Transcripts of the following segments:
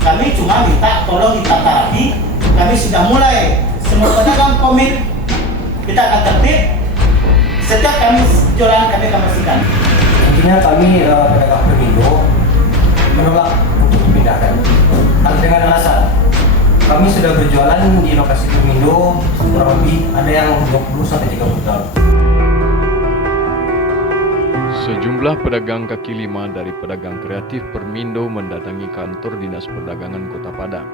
Kami cuma minta tolong ditata rapi. Kami sudah mulai, semua pedagang komit, kita akan tertib. Setiap kami jualan kami akan bersihkan. Intinya kami pedagang Permindo menolak untuk dipindahkan dengan alasan kami sudah berjualan di lokasi Permindo kurang lebih ada yang 20-30 tahun. Sejumlah pedagang kaki lima dari pedagang kreatif Permindo mendatangi kantor Dinas Perdagangan Kota Padang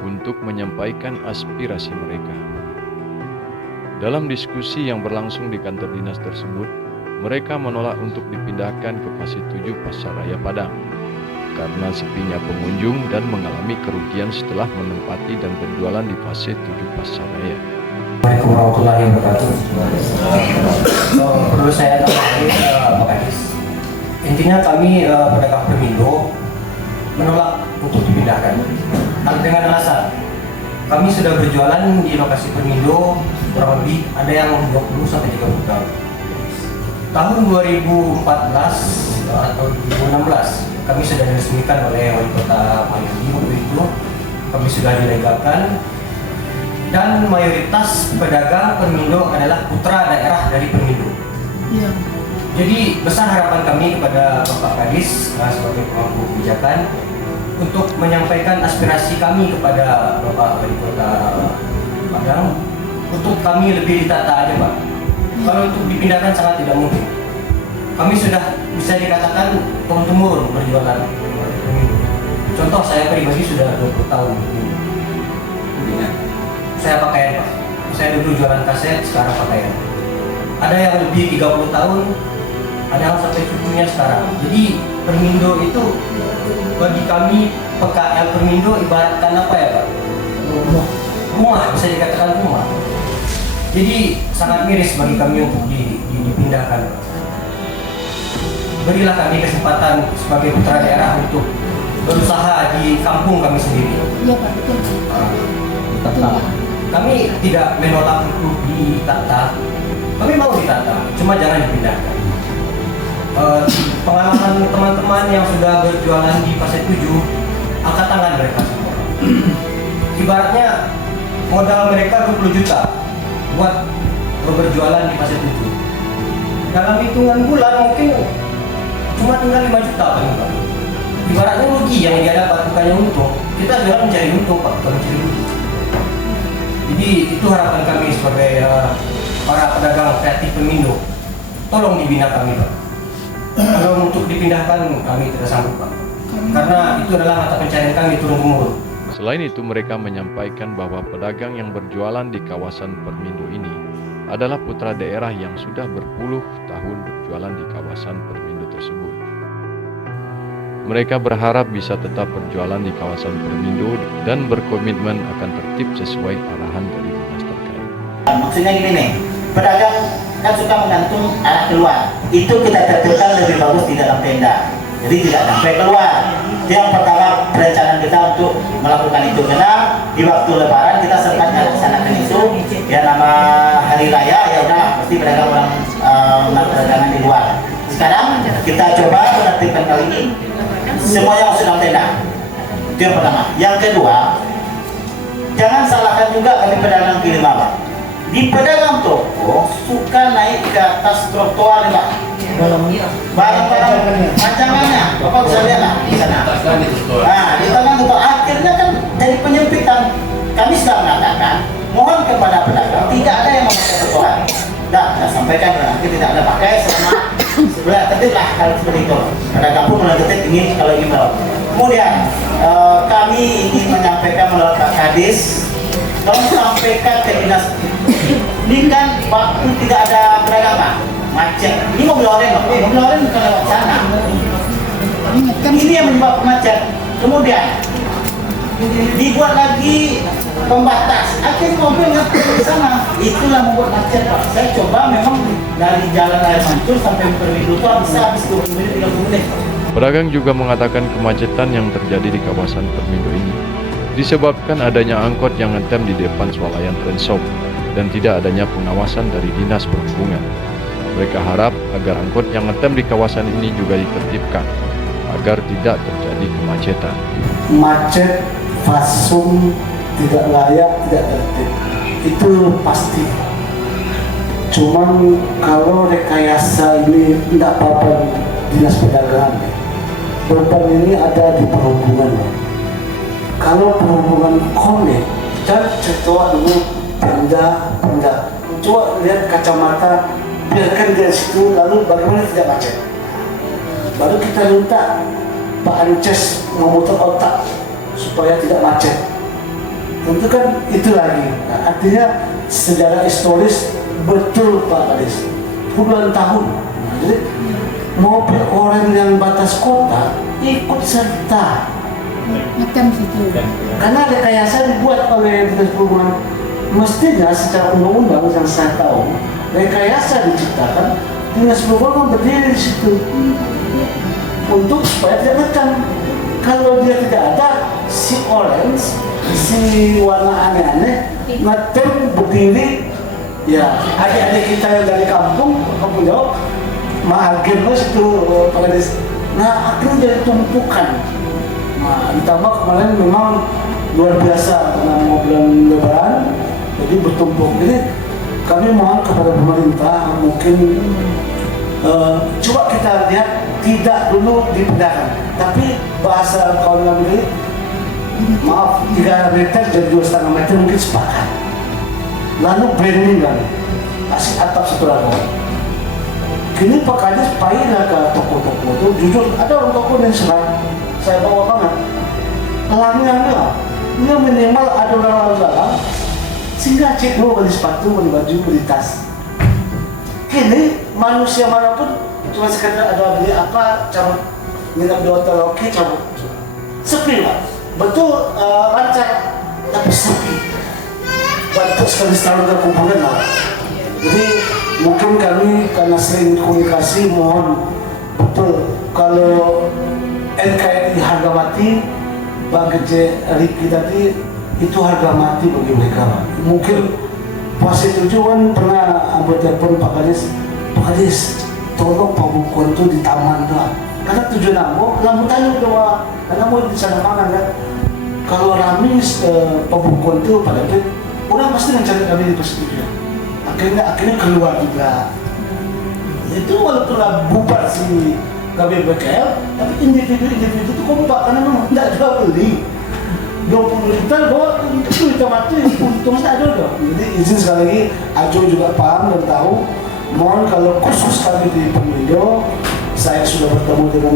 untuk menyampaikan aspirasi mereka. Dalam diskusi yang berlangsung di kantor dinas tersebut, mereka menolak untuk dipindahkan ke fase 7 Pasar Raya Padang karena sepinya pengunjung dan mengalami kerugian setelah menempati dan berjualan di fase 7 Pasar Raya. Assalamualaikum warahmatullahi wabarakatuh. Perlu saya tambahin Pak Kadis. Intinya kami pedagang Permindo menolak untuk dipindahkan dengan alasan kami sudah berjualan di lokasi Permindo kurang lebih ada yang 20-30 tahun. Tahun 2014 atau 2016 kami sudah diresmikan oleh Wali Kota Mayuri waktu itu. Kami sudah dilegalkan dan mayoritas pedagang Permindo adalah putra daerah dari Permindo. Ya. Jadi besar harapan kami kepada Bapak Kadis sebagai pemangku kebijakan untuk menyampaikan aspirasi kami kepada Bapak Wali Kota Padang untuk kami lebih ditata aja Pak. Kalau untuk dipindahkan sangat tidak mungkin. Kami sudah bisa dikatakan turun-temurun berjualan Permindo. Contoh saya pribadi sudah 20 tahun. Saya pakaian Pak. Saya dulu jualan kaset, sekarang pakaian. Ada yang lebih 30 tahun, ada yang sampai cucunya sekarang. Jadi Permindo itu bagi kami PKL Permindo ibaratkan apa ya Pak? Rumah, bisa dikatakan rumah. Jadi sangat miris bagi kami untuk dipindahkan. Berilah kami kesempatan sebagai putra daerah untuk berusaha di kampung kami sendiri. Iya Pak, betul. Kami tidak menolak untuk ditata. Kami mau ditata, cuma jangan dipindahkan. Pengalaman teman-teman yang sudah berjualan di fase 7, angkat tangan mereka semua. Ibaratnya modal mereka 20 juta buat berjualan di fase 7. Dalam hitungan bulan mungkin cuma tinggal 5 juta Pak. Ibaratnya rugi yang dia dapat, bukannya untung. Kita jualan mencari untung Pak, bukan mencari untung. Jadi itu harapan kami sebagai para pedagang kreatif Permindo. Tolong dibina kami Pak. Kalau untuk dipindahkan kami tidak sanggup Pak. Karena itu adalah mata pencarian kami turun-temurun. Selain itu, mereka menyampaikan bahwa pedagang yang berjualan di kawasan Permindo ini adalah putra daerah yang sudah berpuluh tahun berjualan di kawasan Permindo tersebut. Mereka berharap bisa tetap berjualan di kawasan Permindo dan berkomitmen akan tertib sesuai arahan dari dinas terkait. Maksudnya gini nih, pedagang kan suka menggantung arah keluar. Itu kita tertibkan lebih bagus di dalam tenda. Jadi tidak sampai keluar. Itu yang pertama perencanaan kita untuk melakukan itu. Karena di waktu Lebaran kita sempat melaksanakan itu. Ya nama hari raya ya udah pasti pedagang orang perdagangan di luar. Sekarang kita coba menertibkan kali ini semua yang sudah tenda. Itu yang pertama. Yang kedua, jangan salahkan juga kami pedagang kaki lima Pak. Di pedagang toko suka naik ke atas trotoar Pak. Barang-barang rancangannya, Bapak bisa lihat lah di sana. Nah, di tengah trotoar akhirnya kan dari penyempitan. Kami sudah mengatakan, mohon kepada pedagang tidak ada yang memakai trotoar. Nah, kita sampaikan nanti tidak ada pakai selama sebelah tertib lah kalau seperti itu. Pedagang pun mulai tertib ingin kalau imbau. Kemudian kami ingin menyampaikan melalui Pak Kadis, tolong sampaikan ke dinas. Ini kan waktu tidak ada pedagang Pak, macet. Ini mobil oranye Pak, mobil oranye bukan lewat sana. Ini yang menyebabkan macet. Kemudian dibuat lagi pembatas, akhirnya mobil nggak ke sana. Itulah membuat macet Pak. Saya coba memang dari jalan Air Mancur sampai Permindo itu bisa habis 20 menit 30 menit. Pedagang juga mengatakan kemacetan yang terjadi di kawasan Permindo ini disebabkan adanya angkot yang ngetem di depan swalayan Trensop dan tidak adanya pengawasan dari Dinas Perhubungan. Mereka harap agar angkot yang ngetem di kawasan ini juga ditertibkan agar tidak terjadi terjadi kemacetan. Macet, fasum, tidak layak, tidak tertib, itu pasti. Cuman kalau rekayasa ini tidak apa-apa dinas perdagangan. Beban ini ada di perhubungan. Kalau perhubungan connect dan coba dulu Pemda, coba lihat kacamata, biarkan dia situ, lalu bagaimana tidak macet. Baru kita minta Pak Ances memutar otak supaya tidak macet. Tentu kan itu lagi. Nah, artinya sejarah historis betul Pak Kadis, puluhan tahun. Nah, jadi mobil orang yang batas kota ikut serta. Macam situ. Karena rekayasa dibuat oleh dinas perhubungan. Mestinya secara undang-undang yang saya tahu, rekayasa diciptakan, dinas perhubungan berdiri di situ untuk supaya tidak tekan. Kalau dia tidak ada, si orange, si warna aneh-aneh, ngetem berdiri, ya adik-adik kita yang dari kampung jauh, mahagen loh situ Pak Kadis. Nah akhirnya jadi tumpukan. Nah ditambah kemarin memang luar biasa karena mau bulan Lebaran, jadi bertumpuk. Jadi kami mohon kepada pemerintah mungkin coba kita lihat tidak dulu dipindahkan, tapi bahasa kawan kami maaf 3 meter jadi 2,5 meter mungkin sepakat. Lalu branding kan, kasih atap satu lagi. Kini Pak Kadis payah ke toko-toko itu, jujur ada orang toko yang serang, saya bawa banget. Langnya dia minimal ada orang lalu dalam, sehingga cek dulu beli sepatu, beli baju, beli tas. Kini manusia manapun cuma sekedar ada beli apa, cabut nginap di hotel oke cabut. Sepi lah, betul lancar, tapi sepi. Bantu sekali selalu terkumpulkan lah. Jadi mungkin kami karena sering komunikasi mohon betul kalau NKRI harga mati, Bang Gece Riki tadi itu harga mati bagi mereka. Mungkin pas itu juga pernah ambil telepon Pak Kadis, tolong Pak Bukon itu di taman doang. Karena tujuan aku, lambutannya doang. Karena mau di sana makan kan. Kalau Ramis Pak Bukon itu pada itu, orang pasti mencari kami di persetujuan. Akhirnya keluar juga. Itu walaupun bubar si KBBKL, tapi individu itu kompak karena memang tidak jual beli. 20 liter bawa untuk kita mati, untung saja dong. Jadi izin sekali lagi, Ajo juga paham dan tahu. Mohon kalau khusus kami di Pemindo, saya sudah bertemu dengan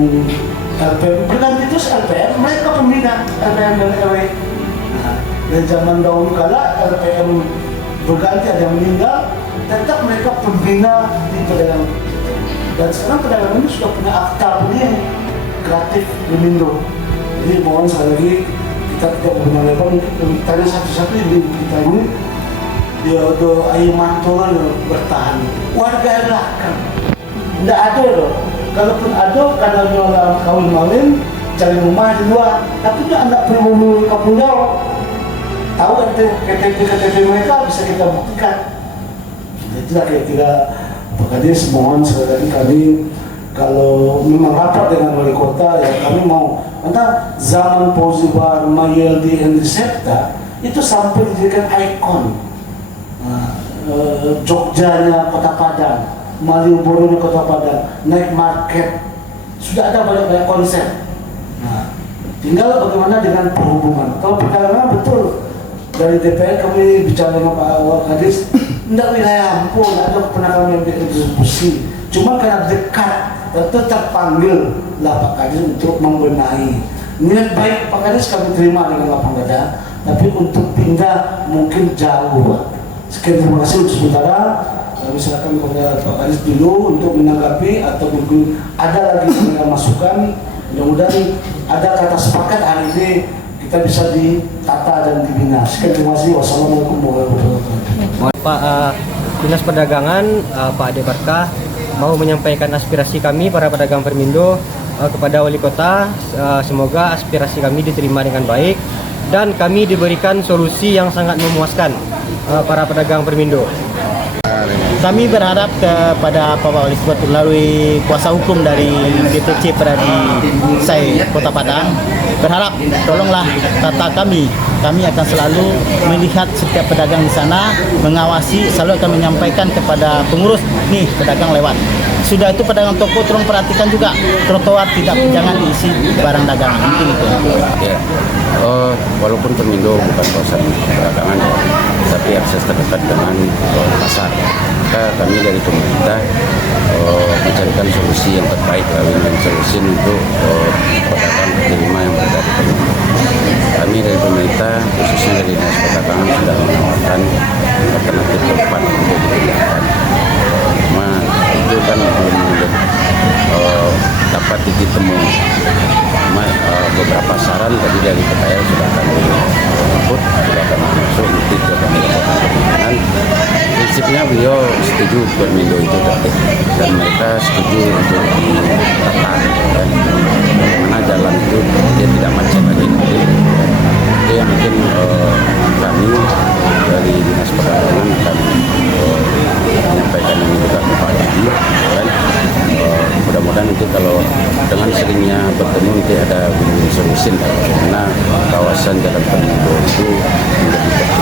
LPM, berganti terus LPM, mereka pembina LPM dan RW. Nah, dari zaman dahulu kala LPM berganti ada yang meninggal, tetap mereka pembina di pedagang. Dan sekarang pedagang ini sudah punya akta ini kreatif Pemindo. Jadi mohon sekali lagi kita tidak punya lebar, tanya satu-satu ini kita ini dia do ayu mantulan bertahan. Warga belakang tidak ada loh. Kalaupun ada karena dia orang kawin mawin cari rumah di luar, tapi dia anak pribumi kampung Jawa. Tahu kan KTP mereka bisa kita buktikan. Itulah kira-kira Pak Kadis mohon sekali lagi kami kalau memang rapat dengan wali kota ya kami mau karena zaman Pozibar, Mayeldi, Henry Septa itu sampai dijadikan ikon. Jogjanya Kota Padang, Malioboro Kota Padang, Night Market, sudah ada banyak konsep. Nah, tinggal bagaimana dengan perhubungan. Kalau perdagangan betul dari DPR kami bicara dengan Pak Kadis, tidak wilayah ampun, ada pernah kami ambil diskusi. Cuma karena dekat, tetap terpanggil lah Pak Kadis untuk membenahi. Niat baik Pak Kadis kami terima dengan lapang dada, tapi untuk pindah mungkin jauh Pak. Sekian terima kasih untuk sementara. Kami silakan kepada Pak Kadis dulu untuk menanggapi atau mungkin ada lagi yang masukan. Mudah-mudahan ada kata sepakat hari ini kita bisa ditata dan dibina. Sekian terima kasih. Wassalamualaikum warahmatullahi wabarakatuh. Pak Dinas Perdagangan, Pak Ade Barkah mau menyampaikan aspirasi kami para pedagang Permindo kepada wali kota. Semoga aspirasi kami diterima dengan baik dan kami diberikan solusi yang sangat memuaskan para pedagang Permindo. Kami berharap kepada Pak Wali Kota melalui kuasa hukum dari DPC Peradi Sai Kota Padang, berharap tolonglah kata kami akan selalu melihat setiap pedagang di sana, mengawasi, selalu akan menyampaikan kepada pengurus, nih pedagang lewat. Sudah itu pedagang toko tolong perhatikan juga trotoar jangan diisi barang dagangan. Mungkin itu. Ya, walaupun Permindo bukan kawasan perdagangan, tapi akses terdekat dengan pasar. Maka kami dari pemerintah mencarikan solusi yang terbaik, win-win solusi untuk pedagang kaki lima yang berada di Permindo. Kami dari pemerintah, khususnya dari Dinas Perdagangan, sudah menawarkan alternatif tempat untuk dipindahkan. Cuma itu kan belum dapat titik temu. Cuma beberapa saran tadi dari PKL sudah kami input, sudah kami masuk, nanti sudah kami lakukan pertimbangan. Prinsipnya beliau setuju Permindo itu tertib dan mereka setuju untuk ditata, dan bagaimana jalan itu dia tidak macet lagi nanti. Itu yang mungkin kami dari Dinas Perdagangan akan menyampaikan ini juga kepada Adi, dan mudah-mudahan nanti kalau dengan seringnya bertemu nanti ada win-win solution, karena kawasan Jalan Permindo itu menjadi tertib.